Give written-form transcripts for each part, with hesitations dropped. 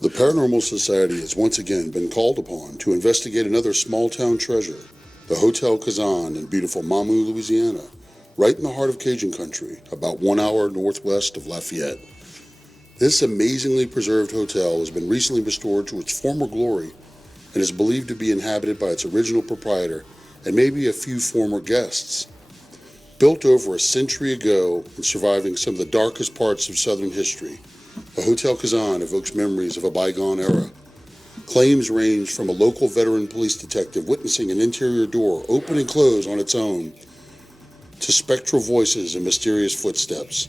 The Paranormal Society has once again been called upon to investigate another small-town treasure, the Hotel Kazan in beautiful Mamou, Louisiana, right in the heart of Cajun country, about 1 hour northwest of Lafayette. This amazingly preserved hotel has been recently restored to its former glory and is believed to be inhabited by its original proprietor and maybe a few former guests. Built over a century ago and surviving some of the darkest parts of Southern history, the Hotel Kazan evokes memories of a bygone era. Claims range from a local veteran police detective witnessing an interior door open and close on its own to spectral voices and mysterious footsteps.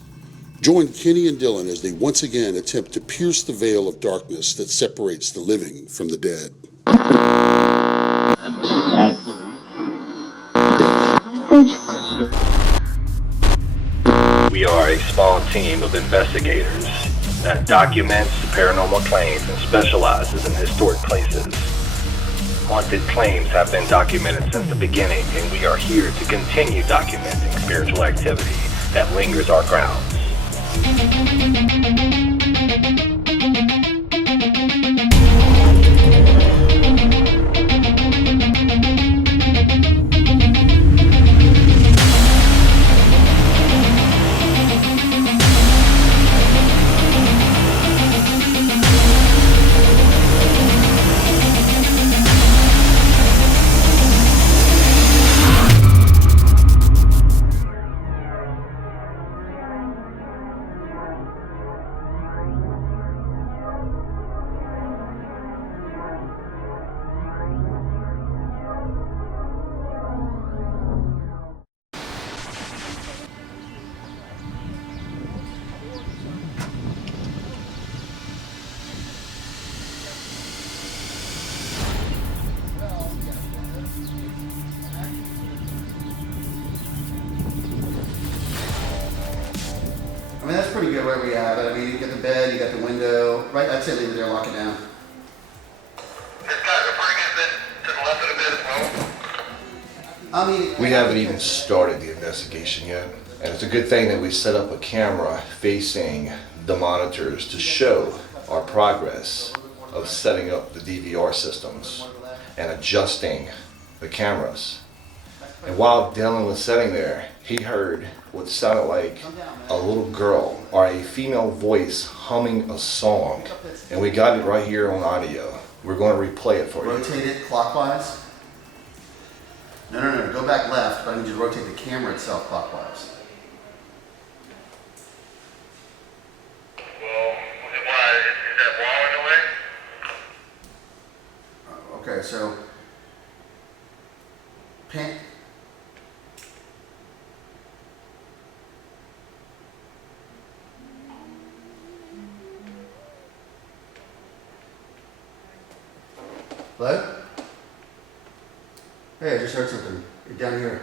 Join Kenny and Dylan as they once again attempt to pierce the veil of darkness that separates the living from the dead. We are a small team of investigators that documents paranormal claims and specializes in historic places. Haunted claims have been documented since the beginning, and we are here to continue documenting spiritual activity that lingers our grounds. I mean, that's pretty good where we have it. I mean, you got the bed, you got the window. Right, I'd say leave it there, lock it down. This guy's a pretty good bit to the left of the bed as well. I mean, We haven't even started the investigation yet. And it's a good thing that we set up a camera facing the monitors to show our progress of setting up the DVR systems and adjusting the cameras. And while Dylan was sitting there, he heard what sounded like a little girl or a female voice humming a song. And we got it right here on audio. We're going to replay it for you. rotate it clockwise. No. Go back left, but I need you to rotate the camera itself clockwise. Well, why? Is that wall in the way? Okay, so pan. Hello? Hey, I just heard something. You're down here.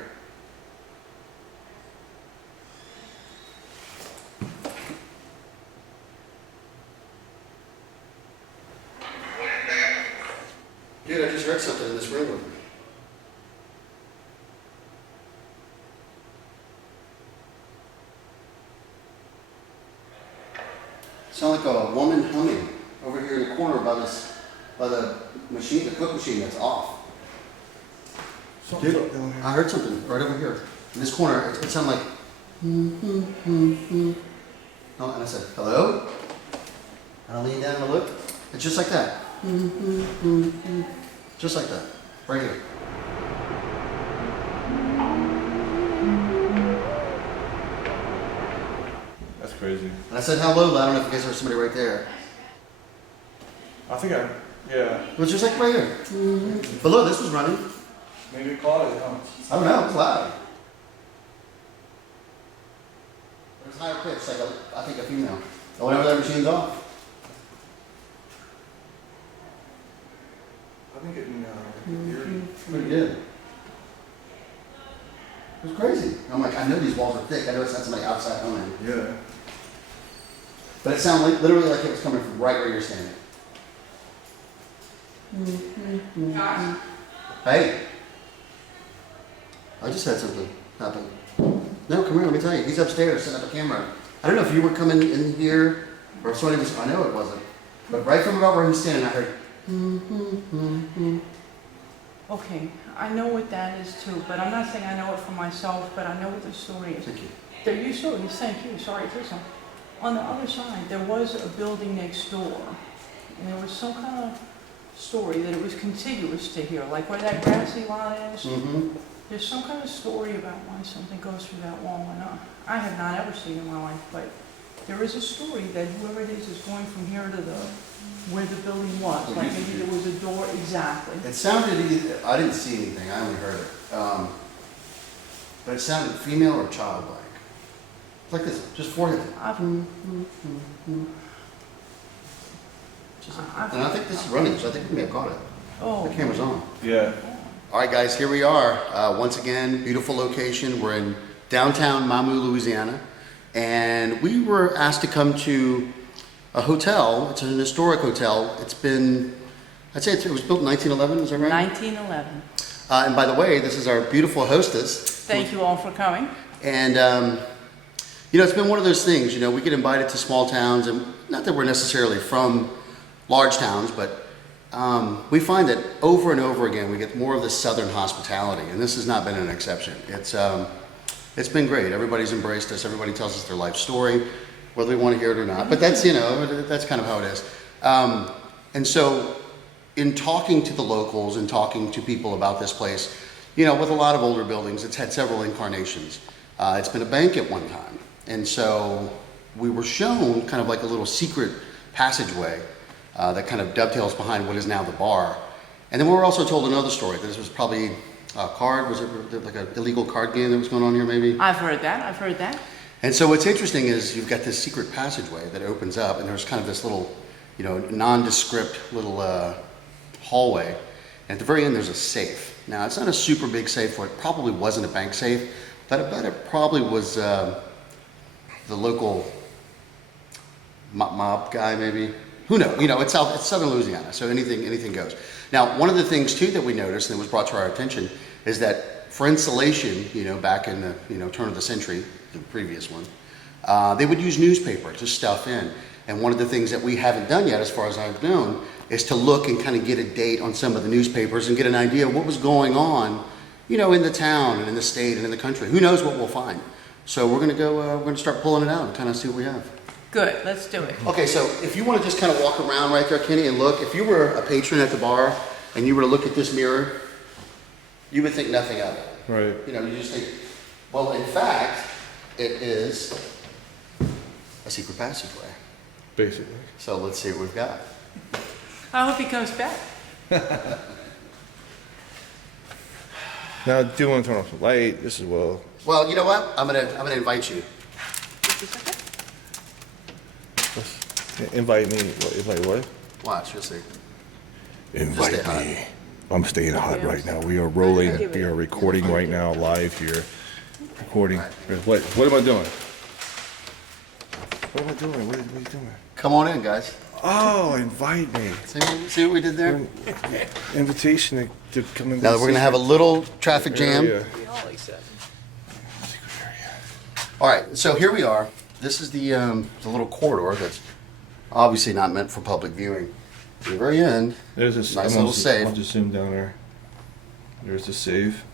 Dude, I just heard something in this room with me. Sound like a woman humming over here in the corner by the machine, the cook machine that's off. Dude, I heard something right over here in this corner. It sounded like. Oh, and I said, "Hello." And I leaned down and I looked. It's just like that. Just like that, right here. That's crazy. And I said, "How low?" I don't know if you guys heard somebody right there. Yeah. It was just like right here. But look, this was running. Maybe it caught it, huh? I don't know. It was loud. It was higher pitched, like I think a female. Oh, whenever that machine's off. I've been getting eerie. Pretty good. It was crazy. I'm like, I know these walls are thick. I know it's not somebody outside humming. Yeah. But it sounded like, literally like it was coming from right where you're standing. Hey. I just had something happen. No, come here, let me tell you. He's upstairs setting up a camera. I don't know if you were coming in here or if somebody was, I know it wasn't. But right from about where he's standing, I heard, Okay, I know what that is too, but I'm not saying I know it for myself, but I know what the story is. thank you. There used to, thank you, sorry to say so. On the other side, there was a building next door, and there was some kind of story that it was contiguous to here, like where that grassy lot is. Mm-hmm. There's some kind of story about why something goes through that wall or not. I have not ever seen it in my life, but there is a story that whoever it is going from here to where the building was. Like maybe there was a door, exactly. It sounded, I didn't see anything, I only heard it. But it sounded female or childlike. Like this, just forehead. Just like that. And I think this is running, so I think we may have caught it. Oh. The camera's on. Yeah. All right, guys, here we are. Once again, beautiful location. We're in downtown Mamou, Louisiana. And we were asked to come to a hotel. It's an historic hotel. It's been, I'd say it was built in 1911, is that right? 1911. And by the way, this is our beautiful hostess. Thank you all for coming. And, you know, it's been one of those things, you know, we get invited to small towns, and not that we're necessarily from large towns, but we find that over and over again, we get more of the southern hospitality, and this has not been an exception. It's been great. Everybody's embraced us. Everybody tells us their life story, whether they want to hear it or not, but that's, you know, that's kind of how it is. And so in talking to the locals and talking to people about this place, you know, with a lot of older buildings, it's had several incarnations. It's been a bank at one time. And so we were shown kind of like a little secret passageway that kind of dovetails behind what is now the bar. And then we were also told another story, that this was probably a card, was it like an illegal card game that was going on here maybe? I've heard that. And so what's interesting is you've got this secret passageway that opens up, and there's kind of this little, you know, nondescript little hallway. And at the very end, there's a safe. Now, it's not a super big safe, or it probably wasn't a bank safe, but I bet it probably was the local mob guy, maybe. Who knows? You know, it's southern Louisiana, so anything goes. Now, one of the things too that we noticed, and it was brought to our attention, is that for insulation, you know, back in the, you know, turn of the century, the previous one, they would use newspaper to stuff in. And one of the things that we haven't done yet, as far as I've known, is to look and kind of get a date on some of the newspapers and get an idea of what was going on, you know, in the town and in the state and in the country. Who knows what we'll find? So we're gonna go, we're gonna start pulling it out and kind of see what we have. Good, let's do it. Okay, so if you want to just kind of walk around right there, Kenny, and look, if you were a patron at the bar and you were to look at this mirror, you would think nothing of it. Right. You know, you just think, well, in fact, it is a secret passageway. Basically. So let's see what we've got. I hope he comes back. Now, I do want to turn off the light. This is well. Well, you know what? I'm gonna invite you. Just a second. Invite me. Invite what? Watch, you'll see. Invite Stay hot. me. I'm staying hot right now. We are rolling. We are recording right now, live here. Recording. What am I doing? What am I doing? What are you doing? Come on in, guys. Oh, invite me. See what we did there? Invitation to come in. Now we're gonna have a little traffic jam. Area. All right, so here we are. This is the little corridor that's obviously not meant for public viewing. At the very end, There's a nice little safe. I'll just zoom down there. There's the safe.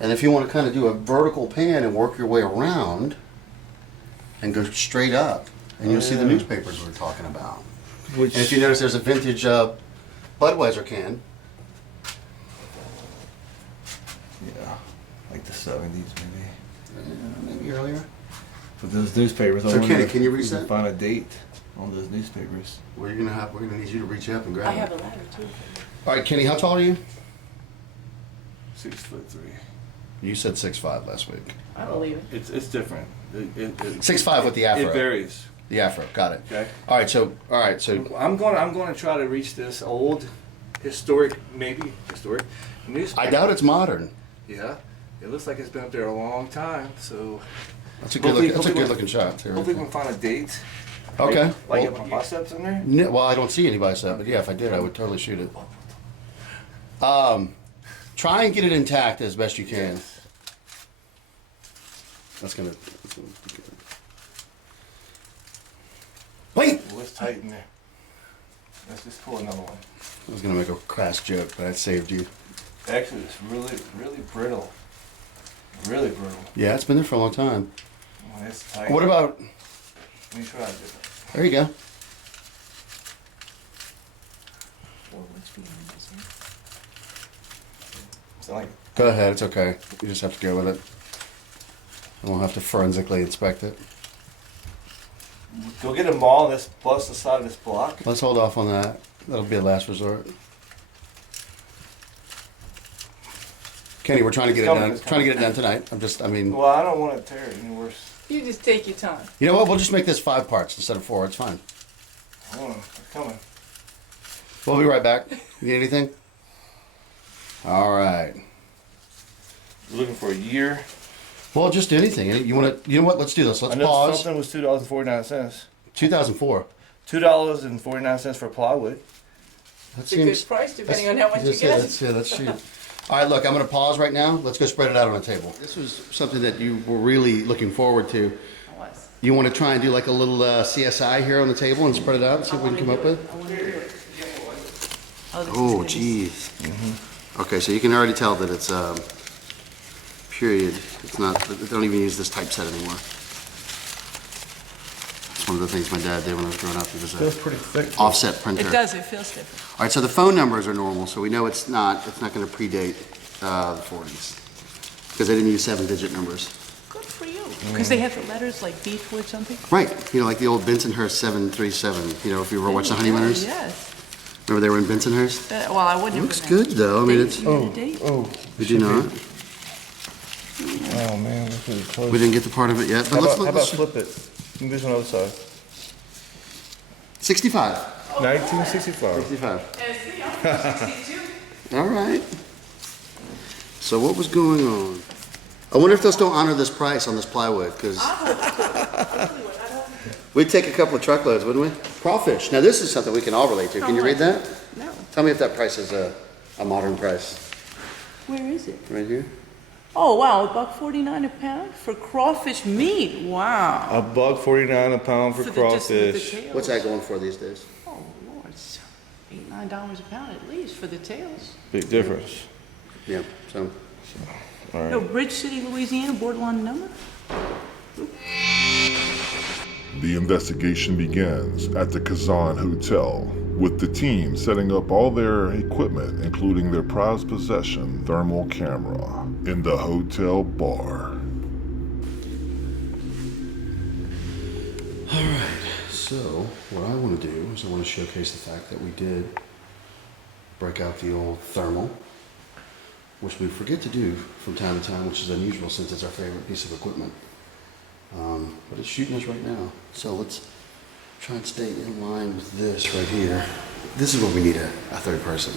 And if you want to kind of do a vertical pan and work your way around and go straight up, and you'll see the newspapers we're talking about. Which And if you notice, there's a vintage Budweiser can. yeah, like the 70s maybe. Maybe earlier. But those newspapers. So I wonder Kenny, if can you we reach that? Find a date on those newspapers. We're gonna need you to reach up and grab I it. have a ladder too. All right, Kenny, how tall are you? 6'3". You said 6'5" last week. I believe it. It's different. 6'5" with the afro. It varies. The afro, got it. Okay. All right, so I'm going to try to reach this old, historic newspaper. I doubt it's modern. Yeah, it looks like it's been up there a long time. So That's a good looking shot. Too. hopefully we can find a date. Okay. Like Well, my biceps in there. no, well, I don't see any bicep, but yeah, if I did, I would totally shoot it. Try and get it intact as best you can. That's gonna be good. Wait! Oh, it's tight in there. Let's just pull another one. I was gonna make a crass joke, but I saved you. Actually, it's really, really brittle. Really brittle. Yeah, it's been there for a long time. Oh, it's tight. What about? Let me try it different. There you go. It's like, Go ahead. It's okay. You just have to go with it. And we'll have to forensically inspect it. go get a maul that's bust the side of this block. Let's hold off on that. That'll be a last resort. Kenny, we're trying to get it done. Trying to get it done tonight. I mean, Well, I don't want to tear it any worse. You just take your time. you know what? We'll just make this 5 parts instead of 4. It's fine. Hold on, it's coming. We'll be right back. You need anything? All right. You're looking for a year. Well, just do anything. You want to? You know what? Let's do this. Let's I know pause. something was $2.49. 2004. $2.49 for plywood. That It's a good price depending on how much you Yeah, get. that's cheap. All right, look, I'm going to pause right now. Let's go spread it out on a table. This was something that you were really looking forward to. I was. You want to try and do like a little CSI here on the table and spread it out and see what we can come up with? I want to do it. Oh, this Oh, is geez. Okay, so you can already tell that it's period. It's not. They don't even use this typeset anymore. It's one of the things my dad did when I was growing up. It was Feels a pretty thick. offset printer. It does, it feels different. All right, so the phone numbers are normal, so we know it's not going to predate the 40s because they didn't use 7-digit numbers. Good for you. Because they have the letters like Beechwood something. Right, you know, like the old Bensonhurst 737. You know, if you ever watched the Honeymooners, Yes. remember they were in Bensonhurst. Well, I wouldn't. Looks good though. I mean, it's. Oh. Oh, Did you not? oh man, that's really close. We didn't get the part of it yet, but How let's about, look. how about flip it? Do this on the other side. 65. 1965. 65. All right. So what was going on? I wonder if they'll still honor this price on this plywood, because we'd take a couple of truckloads, wouldn't we? Crawfish. Now this is something we can all relate to. Can you read that? No. Tell me if that price is a modern price. Where is it? Right here? Oh, wow, $1.49 a pound for crawfish meat. Wow. $1.49 a pound for the crawfish. tails. What's that going for these days? Oh, Lord, it's $8, $9 a pound at least for the tails. Big difference. Yeah, so. All right. No, Bridge City, Louisiana, borderline number? The investigation begins at the Cazan Hotel, with the team setting up all their equipment, including their prized possession, thermal camera, in the hotel bar. All right, so what I want to do is I want to showcase the fact that we did break out the old thermal, which we forget to do from time to time, which is unusual since it's our favorite piece of equipment. But it's shooting us right now. So let's try and stay in line with this right here. This is what we need a third person.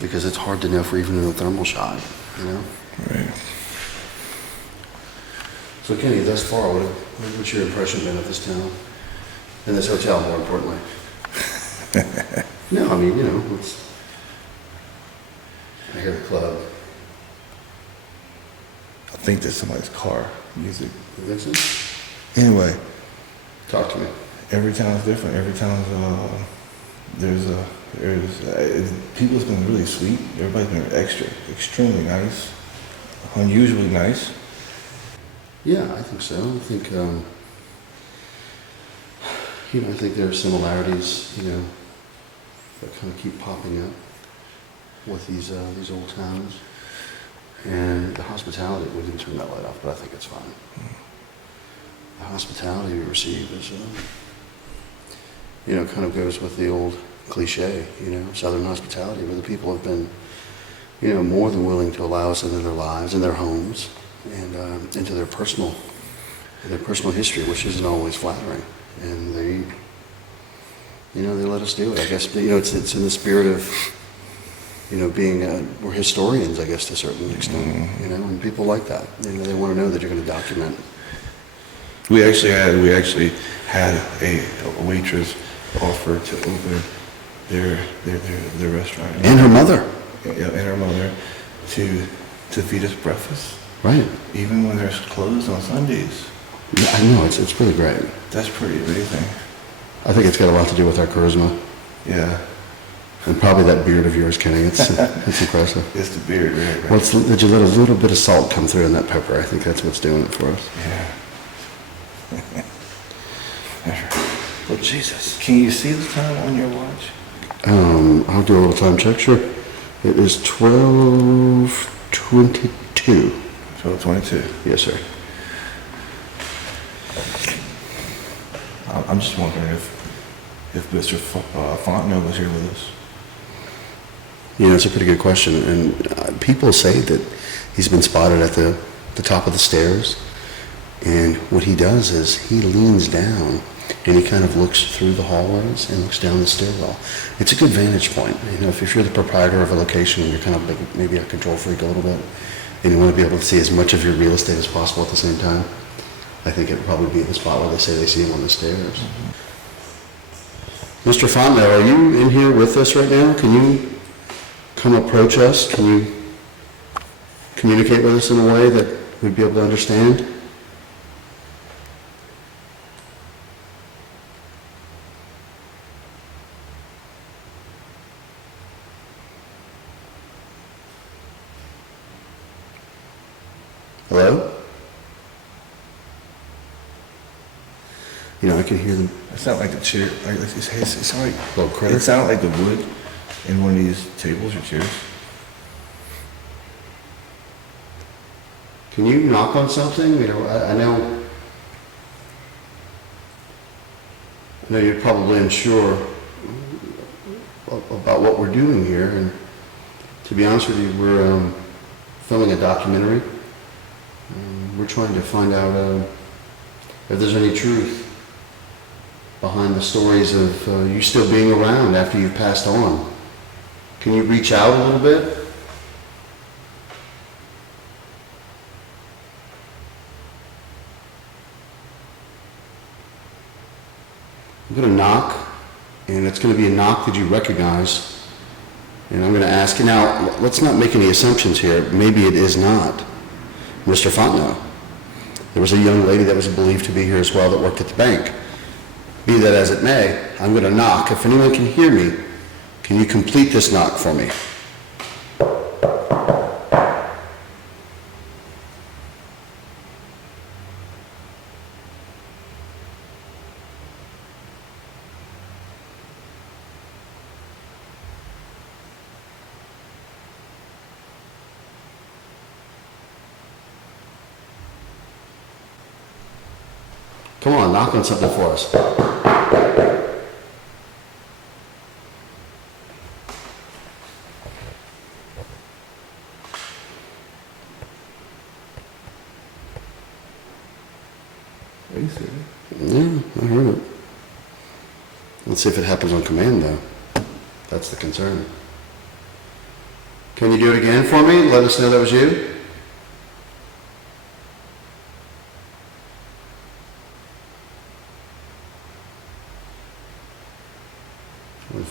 Because it's hard to know if we're even in a thermal shot, you know? Right. So Kenny, thus far, what's your impression been of this town? And this hotel, more importantly? No, I mean, you know, I hear the club. I think there's somebody's car music. You think so? Anyway, Talk to me. every town's different. Every town's people's been really sweet. Everybody's been extremely nice, unusually nice. Yeah, I think so. I think, I think there are similarities, that kind of keep popping up with these old towns. And the hospitality, we didn't turn that light off, but I think it's fine. The hospitality we receive is, kind of goes with the old cliche, Southern hospitality, where the people have been, more than willing to allow us into their lives, in their homes, and into their personal history, which isn't always flattering. And they let us do it. I guess, it's in the spirit of, being, we're historians, I guess, to a certain extent, and people like that. They want to know that you're going to document. We actually had a waitress offer to open their restaurant. And her mother. Yeah, and her mother to feed us breakfast. Right. Even when they're closed on Sundays. Yeah, I know, it's pretty great. That's pretty amazing. I think it's got a lot to do with our charisma. Yeah, And probably that beard of yours, Kenny. It's impressive. it's the beard, right? Well, did you let a little bit of salt come through in that pepper? I think that's what's doing it for us. Yeah. Well, Jesus. Can you see the time on your watch? I'll do a little time check, sure. It is 12:22. 12:22. Yes, sir. I'm just wondering if Mr. Fontenot was here with us. You know, it's a pretty good question. And people say that he's been spotted at the top of the stairs. And what he does is he leans down and he kind of looks through the hallways and looks down the stairwell. It's a good vantage point. You know, if you're the proprietor of a location and you're kind of maybe a control freak a little bit, and you want to be able to see as much of your real estate as possible at the same time, I think it would probably be the spot where they say they see him on the stairs. Mm-hmm. Mr. Fontenot, are you in here with us right now? Can you come approach us? Can you communicate with us in a way that we'd be able to understand? Hello? You know, I can hear them. It sounded like the chair. Like it sounded like Little critter? It sounded like the wood in one of these tables or chairs. Can you knock on something? You know, I know you're probably unsure about what we're doing here, and to be honest with you, we're filming a documentary. We're trying to find out if there's any truth behind the stories of you still being around after you've passed on. Can you reach out a little bit? I'm going to knock, and it's going to be a knock that you recognize. And I'm going to ask you now, let's not make any assumptions here. Maybe it is not Mr. Fontenot. There was a young lady that was believed to be here as well that worked at the bank. Be that as it may, I'm going to knock. If anyone can hear me, can you complete this knock for me? Come on, knock on something for us. Are you serious? Yeah, I heard it. Let's see if it happens on command, though. That's the concern. Can you do it again for me? Let us know that was you.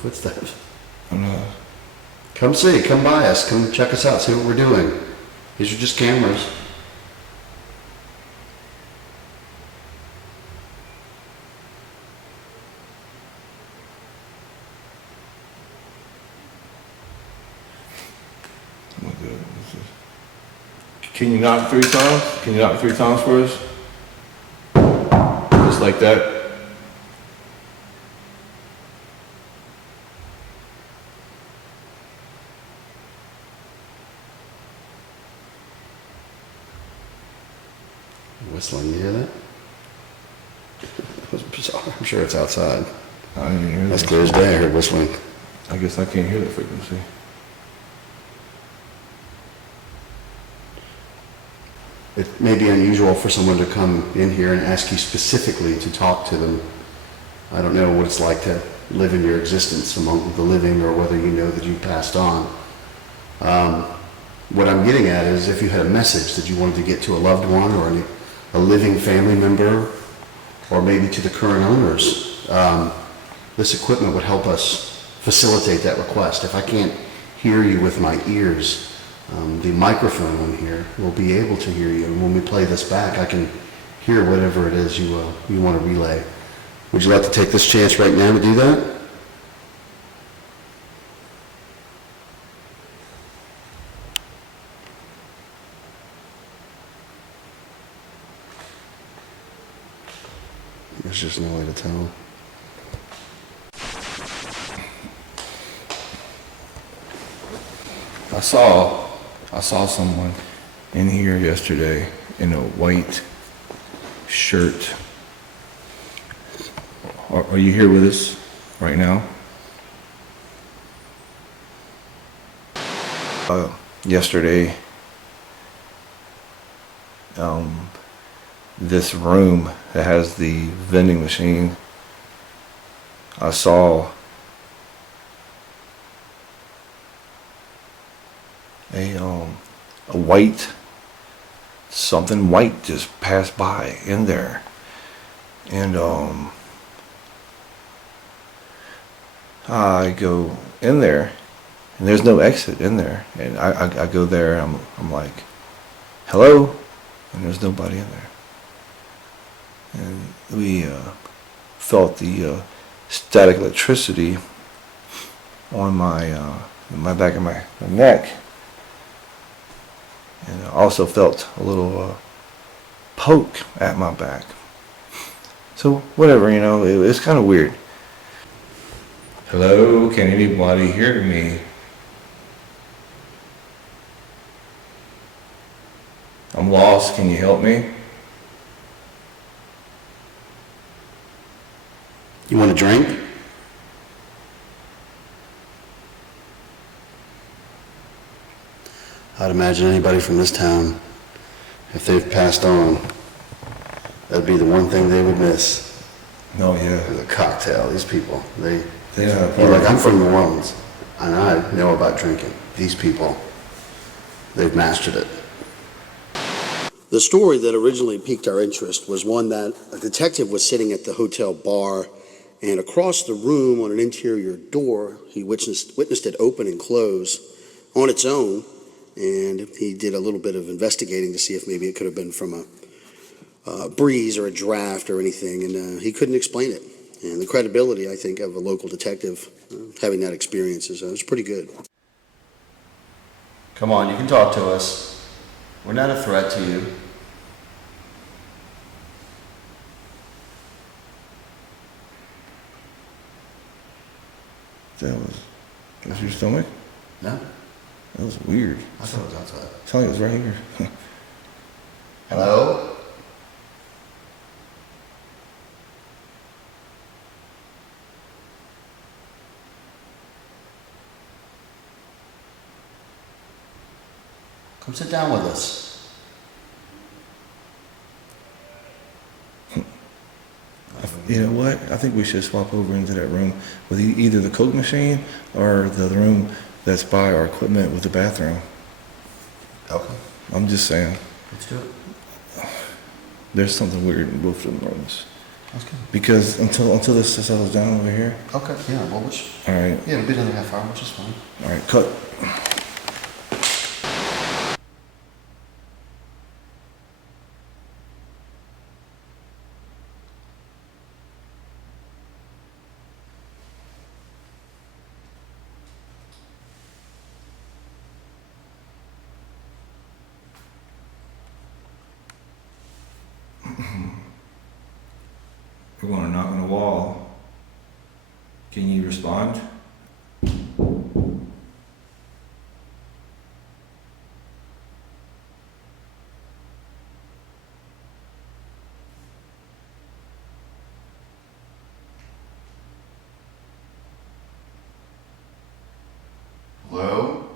Footsteps. I'm not. Come see, come by us, come check us out, see what we're doing. These are just cameras. Oh my God. Can you knock 3 times? Can you knock 3 times for us? Just like that? Whistling, you hear that? That was bizarre. I'm sure it's outside. I didn't hear That's that. clear as day, I heard whistling. I guess I can't hear that frequency. It may be unusual for someone to come in here and ask you specifically to talk to them. I don't know what it's like to live in your existence among the living, or whether you know that you passed on. What I'm getting at is if you had a message that you wanted to get to a loved one or a living family member, or maybe to the current owners, this equipment would help us facilitate that request. If I can't hear you with my ears, the microphone on here will be able to hear you. And when we play this back, I can hear whatever it is you want to relay. Would you like to take this chance right now to do that? There's just no way to tell. I saw someone in here yesterday in a white shirt. Are you here with us right now? Yesterday, this room that has the vending machine, I saw a white, something white just passed by in there. And I go in there and there's no exit in there. And I go there and I'm like, hello? And there's nobody in there. And we felt the static electricity on my back of my neck. And I also felt a little poke at my back. So whatever, it's kind of weird. Hello, can anybody hear me? I'm lost, can you help me? You want a drink? I'd imagine anybody from this town, if they've passed on, that'd be the one thing they would miss. No, yeah. The cocktail. These people, They like, I'm from New Orleans, and I know about drinking. These people, they've mastered it. The story that originally piqued our interest was one that a detective was sitting at the hotel bar, and across the room on an interior door, he witnessed it open and close on its own, and he did a little bit of investigating to see if maybe it could have been from a breeze or a draft or anything, and he couldn't explain it. And the credibility, I think, of a local detective having that experience is pretty good. Come on, you can talk to us. We're not a threat to you. That was your stomach? No? That was weird. I thought it was outside. It sounded like it was right here. Hello? Come sit down with us. You know what? I think we should swap over into that room with either the Coke machine or the room that's by our equipment with the bathroom. Okay. I'm just saying. Let's do it. There's something weird in both of them rooms. That's good. Because until this settles down over here. Okay, yeah, well, All right. yeah, it'll be another half hour, which is fine. All right, cut. We're going to knock on the wall. Can you respond? Hello?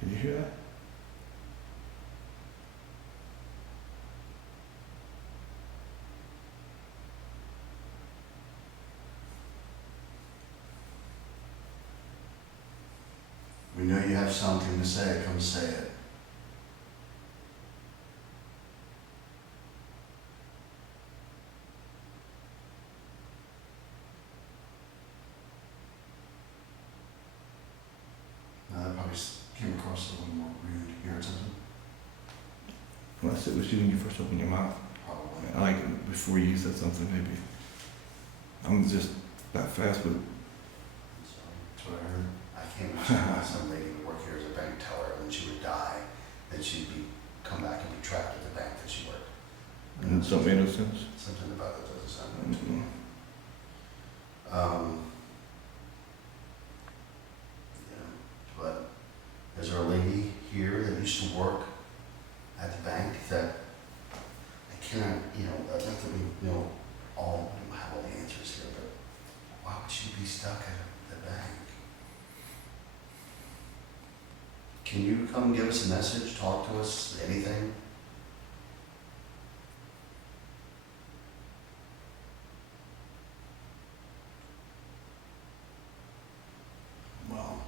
Did you hear that? We know you have something to say, come say it. That probably came across a little more rude. You heard something? Well, I said it was you when you first opened your mouth. Probably. I like it before you said something, maybe. I'm just that fast with it. That's what I heard. I can't imagine some lady would work here as a bank teller and she would die. then she'd come back and be trapped at the bank that she worked. It don't make no sense. Something about that doesn't sound right to me. Yeah, but is there a lady here that used to work at the bank that I cannot, I'd like to we have all the answers here, but why would she be stuck at the bank? Can you come give us a message, talk to us, anything? Well,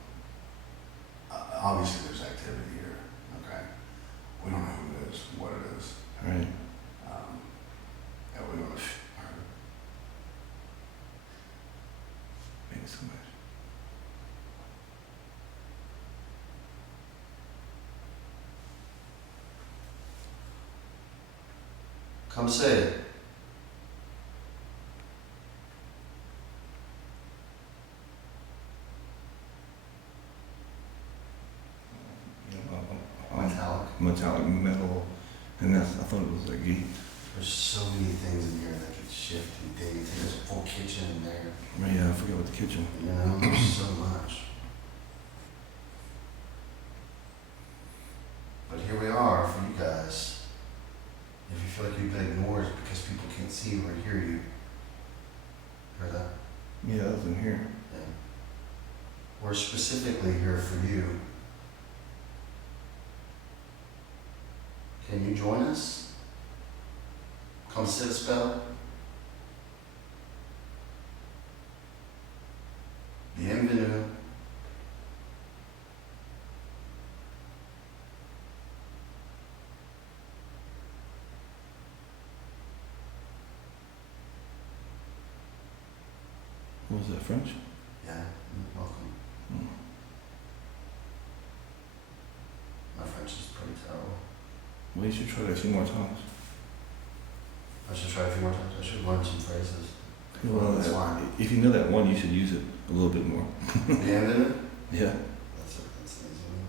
obviously there's activity here, okay? We don't know who it is, what it is. Right. Yeah, we don't know. Thank you so much. Come say it. Metallic metal, and I thought it was a gate. There's so many things in here that could shift and date. There's a full kitchen in there. Yeah, I forgot about the kitchen. There's so much. But here we are for you guys. If you feel like you've been ignored because people can't see or hear you. Heard that? Yeah, I was in here. Yeah. We're specifically here for you. Can you join us? Come sit a spell. Bienvenue. What was that, French? Yeah, welcome. My French is pretty terrible. Well, you should try that a few more times. I should try a few more times. I should learn some phrases. Well, That's fine. if you know that one, you should use it a little bit more. Bienvenue? Yeah. That's an easy one.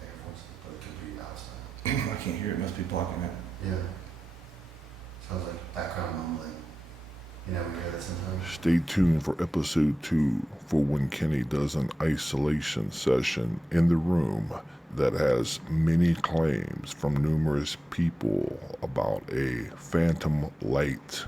Make a voice, but it could be outside. I can't hear it. Must be blocking it. Yeah. Sounds like background mumbling. We hear that sometimes. Stay tuned for episode 2 for when Kenny does an isolation session in the room that has many claims from numerous people about a phantom light